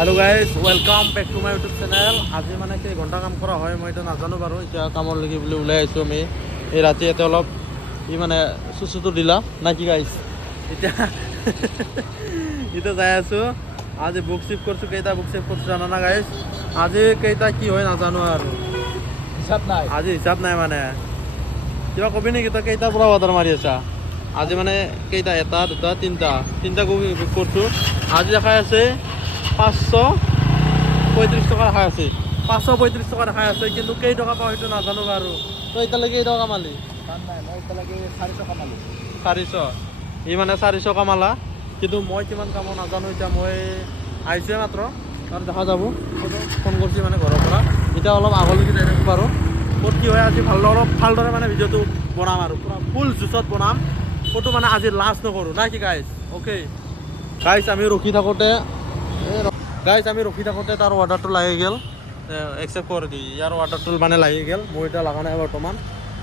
Hello guys welcome back to my YouTube channel. आज মানে কি ঘন্টা কাম কৰা হয় মই এটা নাজানো বাৰু। এতিয়া কামৰ লাগি বুলি ওলাই আইছো আমি। এই ৰাতি এতে অলপ ই মানে সুসুটো দিলা না কি গাইস। এতিয়া এটা যাই আছো। आज বুক শিপ করছো, কেইটা বুক শিপ করছো জানা না গাইস। आज কেইটা কি হয় নাজানো আৰু হিসাব নাই। आज হিসাব নাই মানে কিবা কবি নেকি তই কেইটাৰ পৰা অৰ্ডাৰ মাৰি আছা? আজি মানে কেইটা এটা দুটা তিনটা বুক করছো। আজি দেখাই আছে 535 টকা রাখা আছে, 535 টাকা রাখা আছে, কিন্তু কেই টাকা পাও সেইটো নাজানো বাৰু। তো এতিয়ালৈকে কেই টকা কামালি? নাই মই এতিয়ালৈকে 400 কামালো। 400 ই মানে 400 কামালা, কিন্তু মই কিমান কামো নাজানো। এতিয়া মই আহিছোৱে মাত্ৰ আৰু দেখা যাব। ফোন কৰিছি মানে ঘৰৰ পৰা। এতিয়া অলপ আগলৈকে যাই থাকোঁ বাৰু। ক'ত কি হয় আজি ভালদৰে মানে ভিডিঅ'টো বনাম আৰু পুৰা ফুল জুচত বনাম। ক'তো মানে আজি লাজ নকৰোঁ না কি গাইজ। অ'কে গাইজ, আমি ৰখি থাকোঁতে তাৰ অৰ্ডাৰটো লাগি গ'ল। একচেপ্ট কৰি দি ইয়াৰ অৰ্ডাৰটো মানে লাগি গ'ল। মোৰ এতিয়া লগা নাই বৰ্তমান।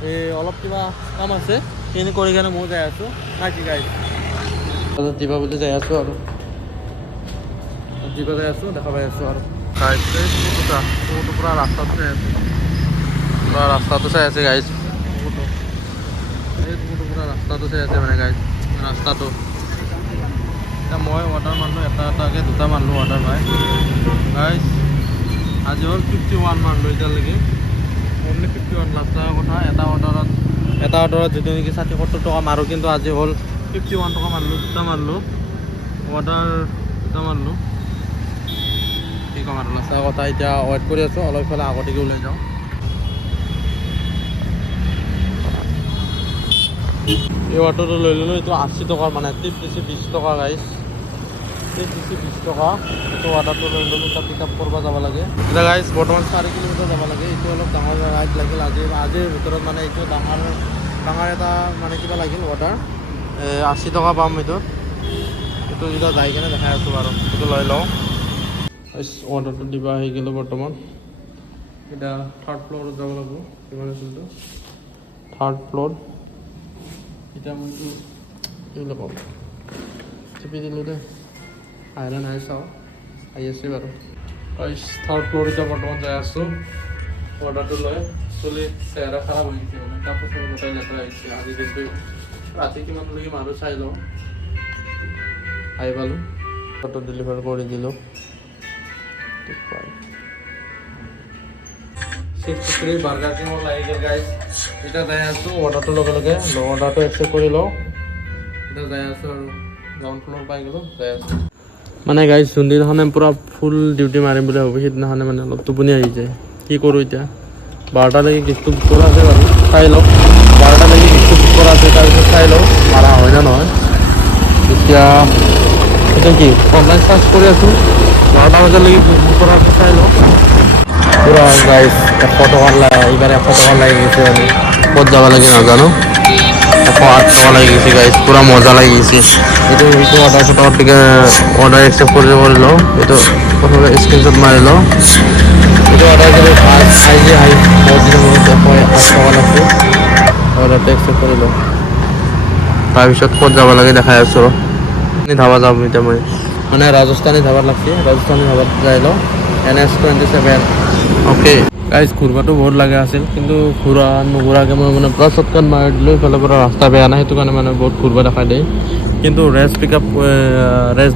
এই অলপ কিবা কাম আছে সেইখিনি কৰি কিনে মই যাই আছোঁ না কি গাইজ। দিবা বুলি যাই আছোঁ আৰু দিবা যাই আছোঁ, দেখা পাই আছোঁ আৰু গাইজ পুৰা ৰাস্তাটো চাই আছোঁ। পুৰা ৰাস্তাটো চাই আছে গাইজ। পুৰা ৰাস্তাটো চাই আছে মানে গাইজ। ৰাস্তাটো এতিয়া মই অৰ্ডাৰ মাৰিলোঁ এটাকৈ দুটা মাৰিলোঁ অৰ্ডাৰ পাই গাইজ। আজি হ'ল 51 মাৰিলোঁ এতিয়ালৈকে। অনলি 51 লাখ টকাৰ কথা। এটা অৰ্ডাৰত যিটো নেকি 60-70 টকা মাৰোঁ, কিন্তু আজি হ'ল 51 টকা মাৰিলোঁ। দুটা মাৰিলোঁ অৰ্ডাৰ, দুটা মাৰিলোঁ। কি ক'ম আৰু লাষ্টৰ কথা। এতিয়া ৱেইট কৰি আছোঁ, অলপ ইফালে আগতেকে ওলাই যাওঁ। এই অটোটো লৈ ল'লোঁ। এইটো 80 টকাৰ মানে টিপ দিছে 20 টকা গাইজ। টিপ দিছে 20 টকা। এইটো অৰ্ডাৰটো লৈ ল'লোঁ। তাত পিক আপ কৰিব যাব লাগে। এতিয়া গাইজ বৰ্তমান 4 কিলোমিটাৰ যাব লাগে। এইটো অলপ ডাঙৰ ৰাইড লাগিল আজিৰ ভিতৰত মানে। এইটো ডাঙৰ এটা মানে কিবা লাগিল অৰ্ডাৰ। 80 টকা পাম এইটো যেতিয়া যাই কিনে দেখাই আছোঁ বাৰু। সেইটো লৈ লওঁ। অৰ্ডাৰটো দিব আহি গ'লোঁ বৰ্তমান। এতিয়া 3rd ফ্ল'ৰত যাব লাগিব। কিমান আছিলতো 3rd ফ্ল'ৰ। এতিয়া মই কি বুলি ক'ম, টিপি দিলোঁ দে। আহিলে নাই চাওঁ, আহি আছে বাৰু। 3rd ফ্ল'ৰ এতিয়া বৰ্তমান যাই আছোঁ অৰ্ডাৰটো লৈ। চলি চেহেৰা খাৰাপ হৈ গৈছে মানে, কাপোৰ চাপোৰ গোটাই লেতেৰা আহিছে। আজি দিনটো ৰাতি কিমানলৈকে মাৰোঁ চাই লওঁ। আহি পালোঁ, ফটো ডেলিভাৰ কৰি দিলোঁ। 6 বাৰ্গাৰ কিং লাগি গ'ল গাইজ। এতিয়া যাই আছোঁ অৰ্ডাৰটোৰ লগে লগে অৰ্ডাৰটো একচেপ্ট কৰি লওঁ। এতিয়া যাই আছোঁ আৰু গ্ৰাউণ্ড ফ্ল'ৰ পাই গ'লোঁ, যাই আছোঁ মানে গাইজ। যোনদিনাখনে পূৰা ফুল ডিউটি মাৰিম বুলি ভাবোঁ সেইদিনাখনে মানে অলপ টোপনি আহি যায়। কি কৰোঁ এতিয়া 12টালৈকে গেছটো বুক কৰা আছে বাৰু, চাই লওঁ। 12টালৈকে গেছটো বুক কৰা আছে, তাৰপিছত চাই লওঁ মাৰা হয় না নহয়। এতিয়া কি অনলাইন চাৰ্চ কৰি আছোঁ। 12টা বজালৈকে বুক কৰা আছে, চাই লওঁ। পুৰা গাইজ 100 টকা এইবাৰ 100 টকা লাগি গৈছে মানে। ক'ত যাব লাগে নাজানো। 108 টকা লাগি গৈছে গাইজ। পুৰা মজা লাগি গৈছে। এইটো অৰ্ডাৰ একচেপ্ট কৰি লওঁ। এইটো প্ৰথমে স্ক্ৰীনশ্বট মাৰি লওঁ। এইটো অৰ্ডাৰ কৰি বহুত দিনৰ মূৰত 108 টকা লাগছে। অৰ্ডাৰটো একচেপ্ট কৰি লওঁ। তাৰপিছত ক'ত যাব লাগে দেখাই আছোঁ ৰ। ধাবা যাম এতিয়া মই মানে ৰাজস্থানী ধাবাত লাগছে। ৰাজস্থানী ধাবাত যাই লওঁ। NS27 okay guys. ঘূৰবাটো বহুত লগা আছিল, কিন্তু নুঘূৰাকৈ মই মানে পুৰা শ্বৰ্টকাট মাৰি দিলোঁ। ইফালে পৰা ৰাস্তা বেয়া নাই, সেইটো কাৰণে মানে বহুত ঘূৰবা দেখাই দিয়ে। কিন্তু ৰেষ্ট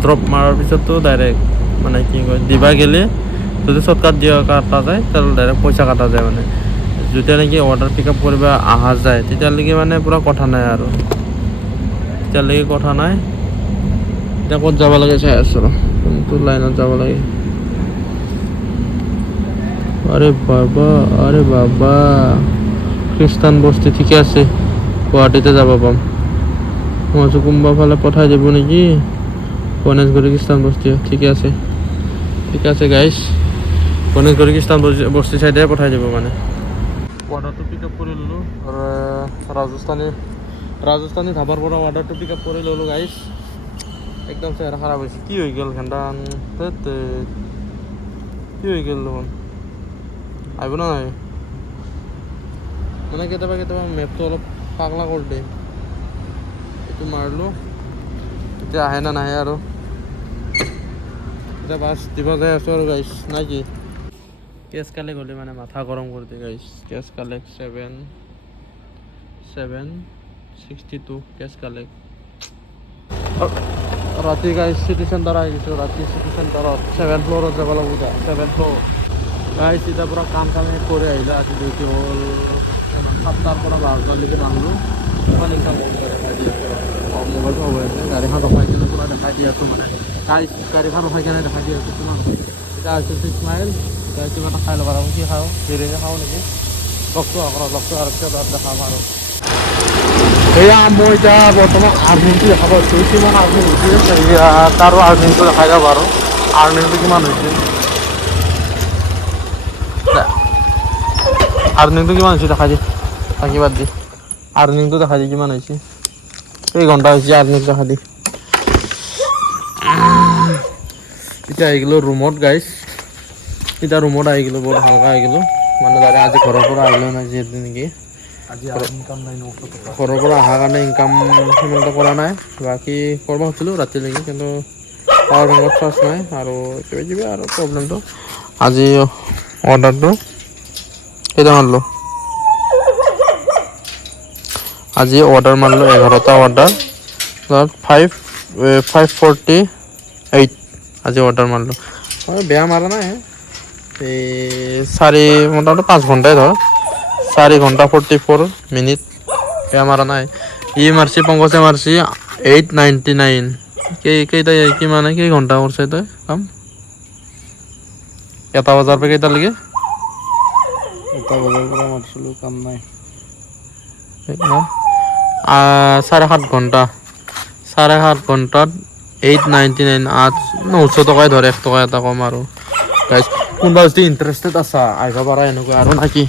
ড্ৰপ মাৰাৰ পিছততো ডাইৰেক্ট মানে কি কয় দিবা গ'লে যদি শ্বৰ্টকাট কাটা যায় তেতিয়াহ'লে ডাইৰেক্ট পইচা কাটা যায় মানে। যেতিয়া নেকি অৰ্ডাৰ পিক আপ কৰিব অহা যায় তেতিয়ালৈকে মানে পূৰা কথা নাই আৰু। তেতিয়ালৈকে কথা নাই। এতিয়া ক'ত যাব লাগে চাই আছোঁ ৰ, কোনটো লাইনত যাব লাগে। আৰে বাবা খ্ৰীষ্টান বস্তি ঠিকে আছে। গুৱাহাটীতে যাব পাম। মই ভাবিছোঁ কোনোবা ফালে পঠাই দিব নেকি। গণেশগুৰি খ্ৰীষ্টান বস্তি ঠিকে আছে গাইজ। গণেশগুৰি খ্ৰীষ্টান বস্তি চাইডে পঠাই দিব মানে। অৰ্ডাৰটো পিক আপ কৰি ল'লোঁ। ৰাজস্থানী ধাবাৰ পৰা অৰ্ডাৰটো পিক আপ কৰি ল'লোঁ গাইজ। একদম চেহেৰা খাৰাপ হৈছে। কি হৈ গ'ল ঘণ্টান, কি হৈ গ'ল দেখোন আহিব না নাই। মানে কেতিয়াবা মেপটো অলপ পাগলা কৰি দিয়ে। এইটো মাৰিলোঁ এতিয়া আহে না নাহে আৰু। এতিয়া বাছ দিব যাই আছোঁ আৰু গাইছ নাই কি কেছ কালেক্ট হ'লে মানে মাথা গৰম কৰি দিয়ে গাইছ কেছ কালেক্ট 762 কেছ কালেক্ট ৰাতি গাইছ চিটি চেণ্টাৰ আহি গৈছোঁ ৰাতি চিটি চেণ্টাৰত 7 ফ্ল'ৰত যাব লাগিব 7 ফ্ল'ৰ গাইছ এতিয়া পূৰা কাম কৰি আহিলে আজি ডিউটি হ'ল 7টাৰ পৰা 12টালৈকে নামিলোঁ ইমান ইনকাম দেখাই দি আছোঁ মোবাইলটো হ'ব আছে গাড়ীখন ৰখাই কিনে পূৰা দেখাই দি আছোঁ মানে গাড়ীখন ৰখাই কিনে দেখাই দি আছোঁ কিমান এতিয়া আহিছোঁ 6 মাইল এতিয়া কিবা এটা খাই ল'ব লাগিব কি খাওঁ ধীৰেকৈ খাওঁ নেকি লগটো আৰু পিছত দেখাম আৰু এয়া মই এতিয়া বৰ্তমান আৰ্নিংটো দেখা পাইছোঁ কিমান আৰ্নিং হৈছে তাৰো আৰ্নিংটো দেখাই যাব আৰু আৰ্নিংটো কিমান হৈছে আৰ্নিংটো কিমান হৈছে দেখাই দি থাকি বাদ দি আৰ্নিংটো দেখাই দি কিমান হৈছে কেই ঘণ্টা হৈছে আৰ্নিং দেখাই দি এতিয়া আহি গ'লোঁ ৰুমত গাইছ এতিয়া ৰুমত আহি গ'লোঁ বহুত হালকা আহি গ'লোঁ মানে দাদা আজি ঘৰৰ পৰা আহিলোঁ নাই যিহেতু নেকি ইনকাম নাই ঘৰৰ পৰা অহাৰ কাৰণে ইনকাম সিমানটো কৰা নাই বাকী কৰিব খুজিছিলোঁ ৰাতিলৈকে কিন্তু পাৱাৰ বেংকত চাৰ্জ নাই আৰু কিবা আৰু প্ৰব্লেমটো আজি অৰ্ডাৰটো কেইটা মাৰিলোঁ আজি অৰ্ডাৰ মাৰিলোঁ 11টা অৰ্ডাৰ 548 আজি অৰ্ডাৰ মাৰিলোঁ বেয়া মাৰা নাই এই মোটামুটি 5 ঘণ্টাই ধৰ 4 ঘণ্টা 44 মিনিট বেয়া মাৰা নাই মাৰছি পংকজে মাৰছি 899 কেইটা কিমান কেই ঘণ্টা কৰিছে তই কাম 1 বজাৰ পৰা কেইটালৈকে 1 বজাৰ পৰা মাৰিছিলোঁ কাম নাই 7.5 ঘণ্টা 7.5 ঘণ্টাত 899 900 টকাই ধৰ 1 টকা এটা কম আৰু গাইজ কোনোবা যদি ইণ্টাৰেষ্টেড আছা আহিব পাৰা এনেকুৱা আৰু নাকি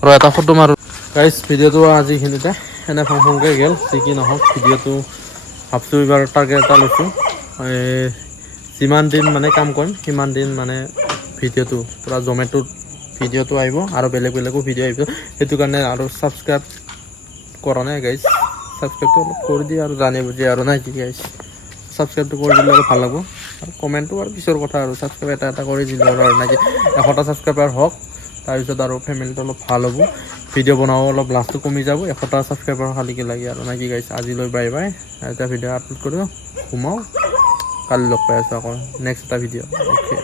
আৰু এটা ফটো মাৰোঁ গাইজ ভিডিঅ'টো আজিখিনিতে এনে ফাংচনকৈ গ'ল যি কি নহওক ভিডিঅ'টো ভাবছোঁ এইবাৰ টাৰ্গেট এটা লৈছোঁ যিমান দিন মানে কাম কৰিম সিমান দিন মানে ভিডিঅ'টো পূৰা জমেটোত ভিডিঅ'টো আহিব আৰু বেলেগো ভিডিঅ' আহিব সেইটো কাৰণে আৰু ছাবস্ক্ৰাইব কৰা নাই গাইজ ছাবস্ক্ৰাইবটো অলপ কৰি দিয়ে আৰু জানি বুজি আৰু নাই কি গাইজ ছাবস্ক্ৰাইবটো কৰি দিলে আৰু ভাল লাগিব আৰু কমেণ্টটো আৰু পিছৰ কথা আৰু ছাবস্ক্ৰাইব এটা কৰি দিলে আৰু নাকি 100টা ছাবস্ক্ৰাইবাৰ হওক তাৰপিছত আৰু ফেমিলিটো অলপ ভাল হ'ব ভিডিঅ' বনাব অলপ লাজটো কমি যাব 100টা ছাবস্ক্ৰাইবাৰ খালীকৈ লাগে আৰু নাকি গাইছ আজিলৈ বাই বাই এটা ভিডিঅ' আপলোড কৰোঁ সোমাওঁ কালি লগ পাই আছোঁ আকৌ নেক্সট এটা ভিডিঅ' অ'কে